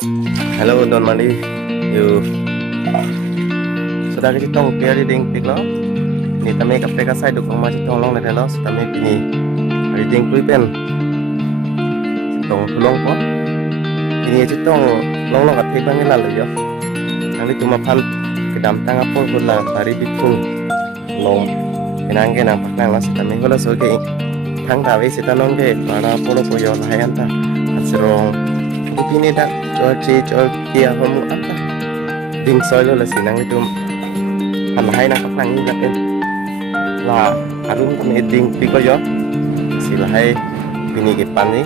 Hello Don Mandi, you sudah kita tong piari ding pik lo. Ni tami kapte ka sai duk ong ma tong long le lo, tami pini ari ding pui pen. Tong tulong po. Ini tong long long kapte bang la lo yo. Nang ni tuma pan kedam tang apol bola bari bitung long. Kenang ke nang pak nang la tami bola so ke thang ta ve sita long ke para polo po yo la yan ta. Asrong pini dak cho kia homu apa ding soy lo la sinang itu han hai na pak nang ni dak la arun kan ding pi ko yo sila hai pini ke pan ni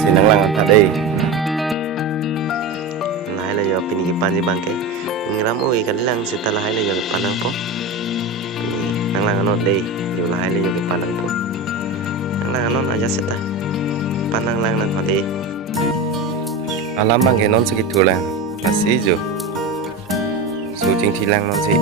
sinang lang ata dei nai la yo pini ke pan ni bangke ngiram oi kan lang sita la hai la yo ke panang po nang lang anot dei yo la hai la yo ke panang po nang lang anot aja sita panang lang nang dei alam bang non segitu lang masih jo sucing tilang non sih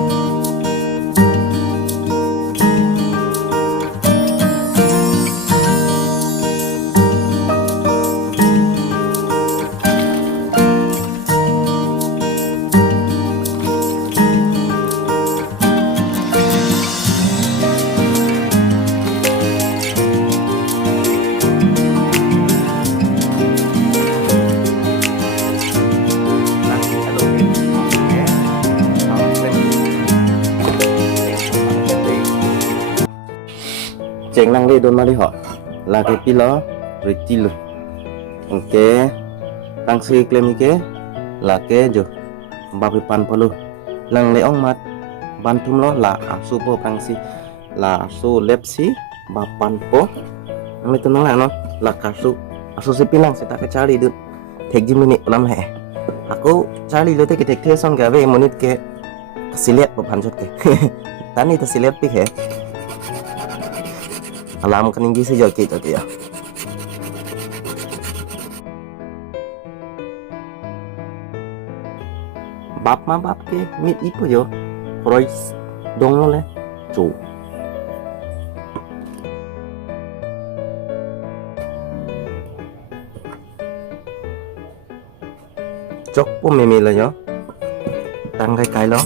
ceng nang le don mali ho la ke pilo ritil oke tang si klem ke la ke jo babi pan polu lang le ong mat bantum lo la asu po tang si la asu lep si bapan po nang le tunang no la kasu asu si pilang saya tak cari dut tek jimini ulam he aku cari lo te ke tek son ga ve monit ke kasilet bapan jot ke tani ta silet pi he alam keninggi sejauh kita ya. Bap ma bap ke mit ipo yo, roy dong lo le, cu. Chok po memi lo yo, tang kai lo.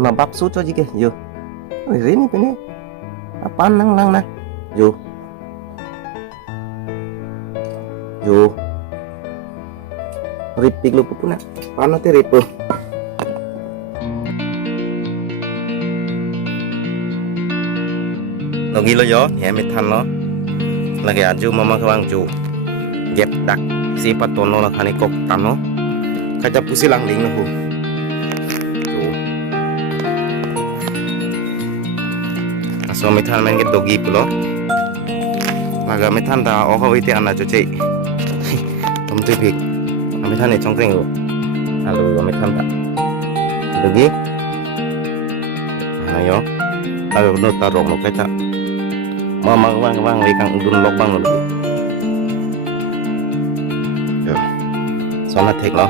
Ma bap su cho jike yo. Oi ini pini apaan nang na yo ripik lu pupuna pano te ripo logi lo yo ya metan lo lagi aju mama kawang ju gep dak si patono la khani kok tano kaja pusi lang ling hu so methan men ke dogi pulo laga methan da o ho ite ana choche tom te phik methan ne chongteng ro alu methan da dogi ayo ayo no ta rong no kaita mama wang le kang udun lok bang lo yo so na thek lo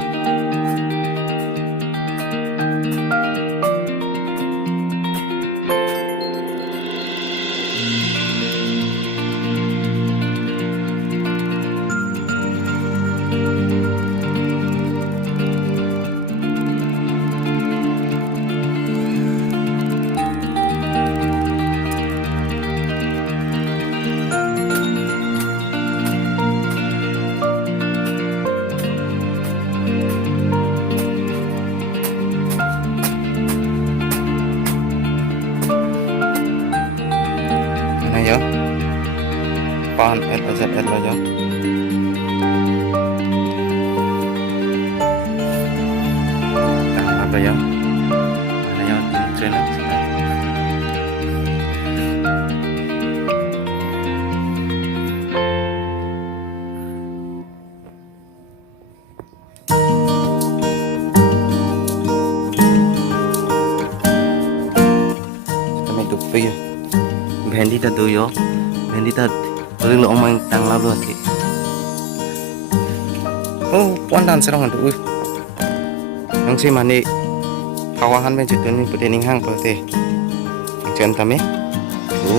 yo pan et azat et lo yo apa yo ada yo train kami tupi yo भेंडी ता दो यो भेंडी ता ring lo omang tang la lo ti oh pon dan serong tu nang si mani kawahan men jitu ni pute ning hang pate chen tame tu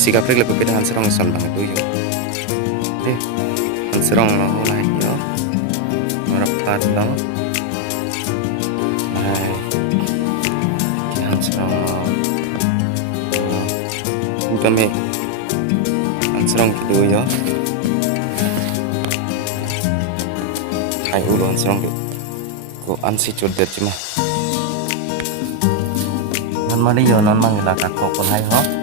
sikap rek le pute han serong son bang tu yo serong lo lai yo merapat lo hai serong lo kami serong gitu yo hai ulon serong ko ansi chodet cuma non mari yo non mangila ka ko kon hai ho